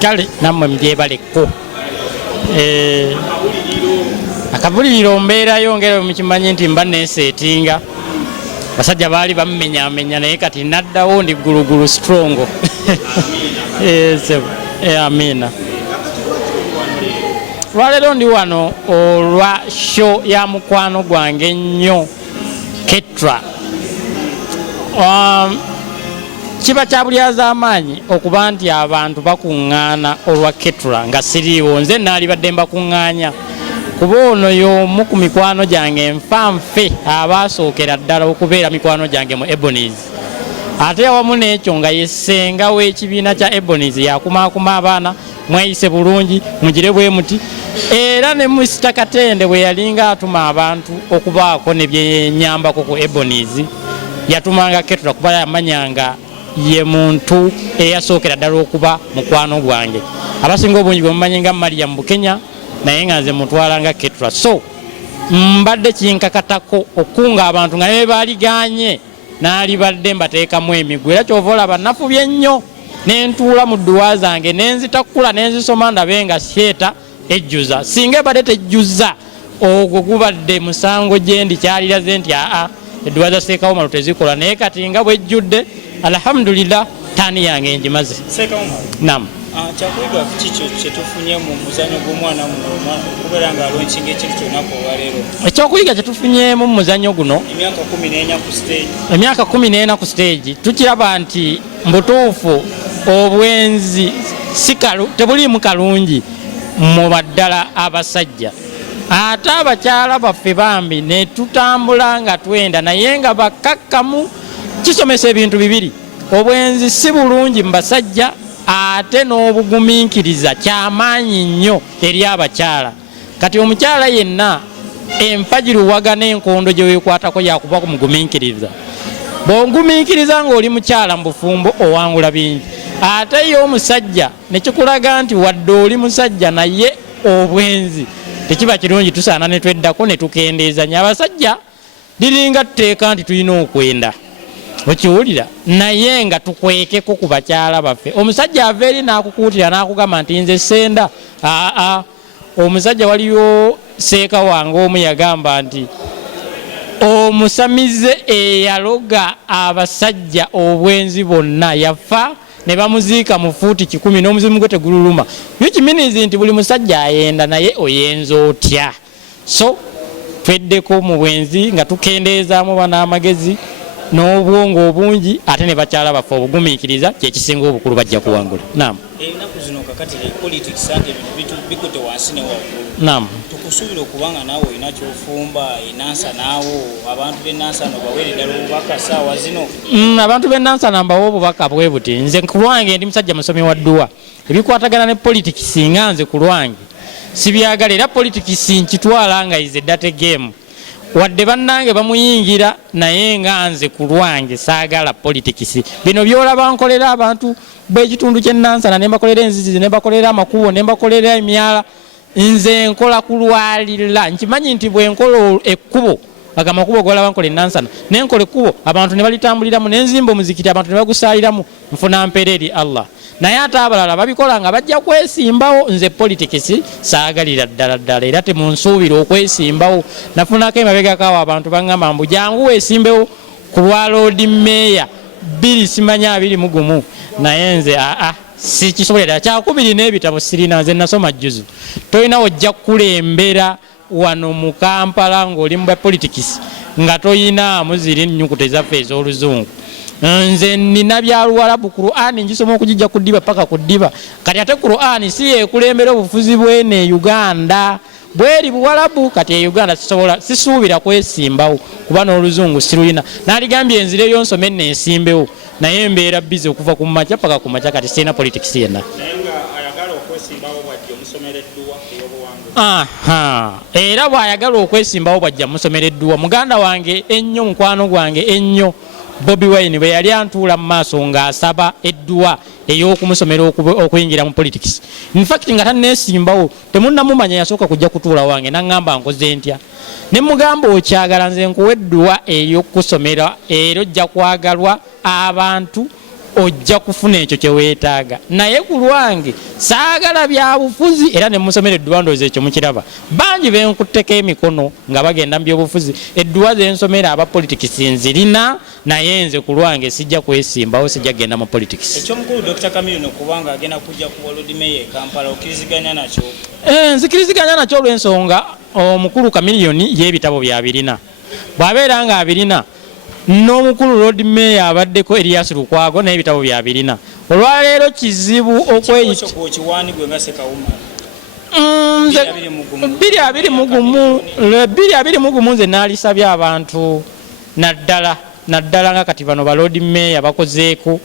kale nammwe mubyebaleko akabuliriro mbeerayo ngera mukimanyi nti mba neesetinga basajja baali bamumenyamenya naye kati naddawo ndi gulugulu strongo amina. Lwaleero ndi wano olwa show ya mukwano gwange ennyo Ketra. Kiba kya bulyaza amaanyi okuba nti abantu bakuŋŋaana olwa Ketra nga siriiwo, nze naalibadde mbakuŋŋaanya kuba ono y'omu ku mikwano gyange enfanfe abaasookera ddala okubeera mikwano gyange mu Ebonies. Ate awamu n'ekyo nga yesenga w'ekibiina kya Ebonies yakumaakuma abaana mweyise bulungi mugire bwe muti, era ne Mr. Katende bwe yalinga atuma abantu okubaako ne byenyambako ku Ebonies yatumanga Ketra kuba yamanyanga ye muntu eyasookera ddala okuba mukwano gwange. Abasinga obungi bwe mumanyi nga Mariam Bukenya naye nga nze mutwalanga Ketra. So mbadde kinkakatako okunga abantu nga ne baaliganye naalibadde mbateekamu emigwa, era kyova olaba nafubye nnyo nentuula mu dduwa zange nenzitakula nenzisoma ndabe nga sheeta ejjuza. Singa ebadde tejjuza ogwo gubadde musango gyendi kyaliraze nti edduwa za Sheik Umar tezikola, naye kati nga bwejjudde alhamdulillah taani yange enjimaze. Sheik Umar, naam, kyakuyiga kiki kyetufunye mu muzannyo gw'omwana muno okubeera nga alonkinga ekintu kyonako olwaleero? Ekyokuyiga kyetufunyemu mu muzannyo guno emyaka 14 ku stage tukiraba nti mbutuufu obwenzi tebuliimu kalungi mu baddala abasajja. Ate abakyala baffe bambi ne tutambula nga twenda naye nga bakakkamu. Kisomesa ebintu bibiri: obwenzi si bulungi mu basajja, ate n'obugumiikiriza kyamaanyi nnyo eri abakyala. Kati omukyala yenna empagiruwaga n'enkondo gye weekwatako yakuba kumugumiikiriza. Bw'ogumiikiriza ng'oli mukyala mu bufumbo owangula bingi. Ate ye omusajja ne kikulaga nti wadde oli musajja naye obwenzi tekiba kirungi, tusaana ne tweddako ne tukendeezanya. Abasajja liringa tteeka nti tulina okwenda, okiwulira, naye nga tukwekeko ku bakyala baffe. Omusajja ava eri n'akukuutira n'akugamba nti nze senda. Omusajja waliyo seeka wange omu yagamba nti omusamize eyaloga abasajja obwenzi bonna yafa ne bamuziika mu fuuti 10 n'omuzimu gwe tegululuma. Yukiminizi nti buli musajja ayenda naye oyenza otya. So tweddeko mu bwenzi nga tukendeezaamu banaamagezi n'obwongo obungi, ate ne bakyala baffe obugumiikiriza kyekisinga obukulu bajja kuwangula. Naam, ennaku zino kakati politics ate bintu bikutte wansi ne waggulu. Naam, tukusuubira okubanga naawe olina kyofumba enansa naawo abantu b'ennansana obaweere ddala obubaka saawa zino. Abantu b'ennansana mbawa obubaka bwe buti. Nze ku lwange ndi musajja musomi wa dduwa. Ebikwatagana ne politics nga nze ku lwange sibyagala, era politics nkitwala nga ize date game. Wadde bannange bamuyingira naye nga nze ku lwange saagala politics. Bino byolaba nkolera abantu b'ekitundu ky'ennansana, ne mbakolera enzizi, ne mbakolera amakubo, ne mbakolera emyala. Nze nkola kulwalira. Nkimanyi nti bwe nkola ekkubo agamakubo golaba nkola ennansana nenkola ekkubo abantu ne balitambuliramu, nenzimba omuzikiti abantu ne bagusaaliramu, nfuna mpeera eri Allah. Naye ate abalala babikola nga bajja kwesimbawo. Nze politics saagalira ddala era temunsuubira okwesimbawo. Nafunako emabegakawo abantu baŋŋamba mbu jangu weesimbewo ku lwa Lord Mayor 221, naye nze si kisobolera. Kyakubiri n'ebitabo sirina, nze nasoma jjuzu. Tolina ojja kulembera wano mu Kampala ng'oli mu politics nga toyinaamu ziri nnyukuta ezaffe ez'oluzungu. Nze nina bya Luwarabu, Qur'ani ngisoma okugijja ku ddiba paka ku ddiba. Kati ate Qur'ani si yeekulembera obufuzi bwene Uganda, bweri Buwarabu. Kati e Uganda sisuubira kwesimbawo kuba n'oluzungu sirulina. Naaligambye enzireyo nsome neesimbewo, naye mbeera bize okuva ku makya paka ku makya, kati sirina politics yenna. Era bw'ayagala okwesimbawo bw'ajja musomereddwa. Muganda wange ennyo, mukwano gwange ennyo Bobi Wine bwe yali antuula mu maaso ng'asaba edduwa ey'okumusomera okuyingira mu politics. In fact nga tanneesimbawo, temunnamumanya yasooka kujja kutuula wange n'aŋŋamba nkoze ntya. Ne mugamba okyagala nze nkuwa edduwa ey'okusomera era ojja kwagalwa abantu ojja kufuna ekyo kye weetaaga. Naye ku lwange saagala byabufuzi era ne musomera edduwa ndowooza ekyo mukiraba. Bangi benkutteko emikono nga bagenda mu byobufuzi. Edduwa ze nsomera aba politics nzirina naye nze ku lwange sijja kwesimbawo, sijja kugenda mu politics. Ekyomukulu Dr. Chameleon kubanga agenda kujja ku Lord Mayor Kampala okkiriziganya nakyo? Nzikiriziganya nakyo olw'ensonga omukulu Chameleon y'ebitabo byabirina. Bw'abeera nga abirina n'omukulu Lord Mayor abaddeko Erias Lukwago n'ebitabo byabirina. Olwaleero kizibu okweyita. Kiwani gwe nga Sheik Umar. 221 nze naalisabye abantu naddala nga kati bano ba Lord Mayor bakozeeko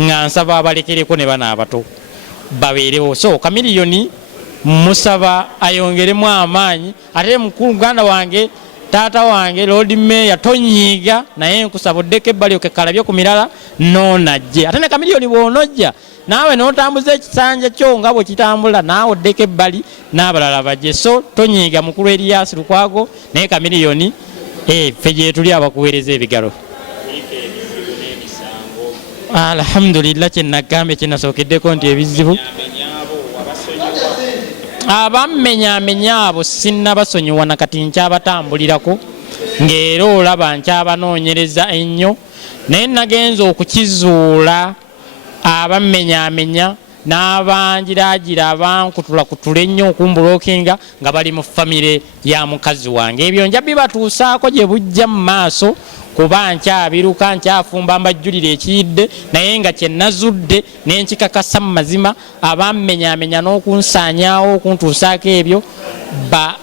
nga nsaba abalekereko ne bana abato babeerewo. So Chameleon musaba ayongeremu amaanyi ate mukulu muganda wange taata wange Lord Mayor tonyiiga naye nkusaba oddeko ebbali okekalabye ku mirala noonajje. Ate ne Chameleon bw'onojja naawe n'otambuza ekisanja kyo nga bwe kitambula naawe oddeko ebbali n'abalala bajje. So tonyiiga mukulu Erias Lukwago naye Chameleon ffe gye tuli abakuweereza ebigalo. Alhamdulillah kye nagambye kye nasookeddeko nti ebizibu abammenyamenya abo sinnabasonyiwa na kati nkyabatambulirako ng'era olaba nkyabanoonyereza ennyo naye nagenza okukizuula abammenyamenya n'abanjiraagira abankutulakutula ennyo okumbulookinga nga bali mu famire ya mukazi wange. Ebyo nja bibatuusaako gye bujja mu maaso kuba nkyabiruka nkyafumba mbajjulira ekiyidde naye nga kye nazudde n'enkikakasa mu mazima abammenyamenya n'okunsaanyaawo okuntuusaako ebyo ba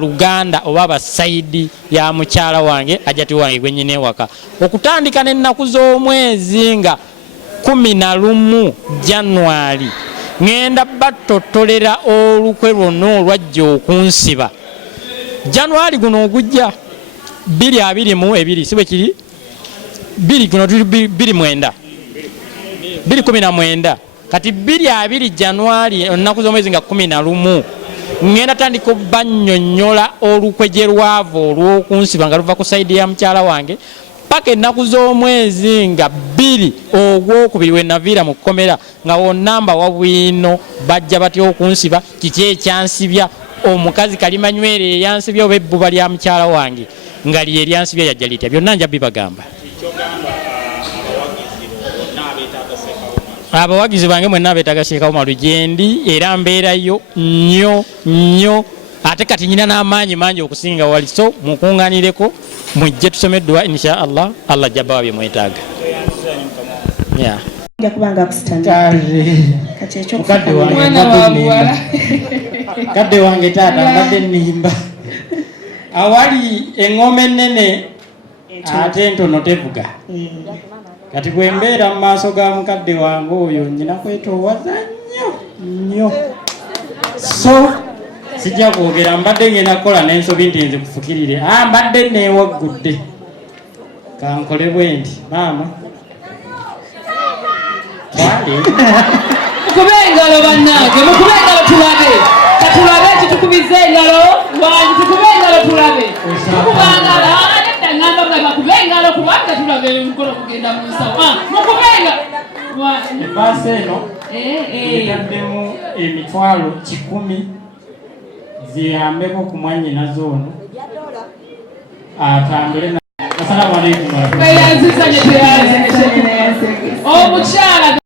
Luganda oba ba sayidi ya mukyala wange ajati wange gwe nnyina ewaka. Okutandika n'ennaku z'omwezi nga 11 January ngenda battotolera olukwe lwonna olwajja okunsiba. January guno ogujja 2022 si bwe kiri 2019 kati 20 January ennaku z'omwezi nga 11 ngenda tandika bannyonnyola olukwe gye lwava olw'okunsiba nga luva ku sayidi ya mukyala wange paka ennaku z'omwezi nga 2 ogwokubiri we naviira mu kkomera nga wonnamba wabwino bajja batya okunsiba kiki ekyansibya omukazi kalimanywere eyansibya oba ebbuba lya mukyala wange nga lye eryansibya yajja litya byonna nja bibagamba. Abawagizi bange mwenna abeetaaga Sheik Umar gyendi era mbeerayo nnyo ate kati nyina n'amaanyi mangi okusinga wali. So mukunganireko mujje tusome edduwa insha Allah jabba bye mwetaaga. Kadde wange taata mbadde nnimba awali eŋŋoma ennene ate entono tevuga. Kati bwe mbeera mu maaso ga mukadde wange oyo nnyina kwetoowaza nnyo. So sijja kwogera mbadde ngenda kukola n'ensobi nti nze kufukirire mbadde neewaggudde kankole bwe nti maama mukube engalo bannange, mukube engalo tulabe, katulabe kitukubize engalo wange, tukube engalo tulabe, tukubangala nedda ngamba bwe bakube engalo kubanga tulabe emikolo kugenda mu nsawo mukube engalo. Ebbaasa eno etaddemu emitwalo 10 ziyambeko ku mwannyinazo ono atambule. Assalamu alaikum. Omukyala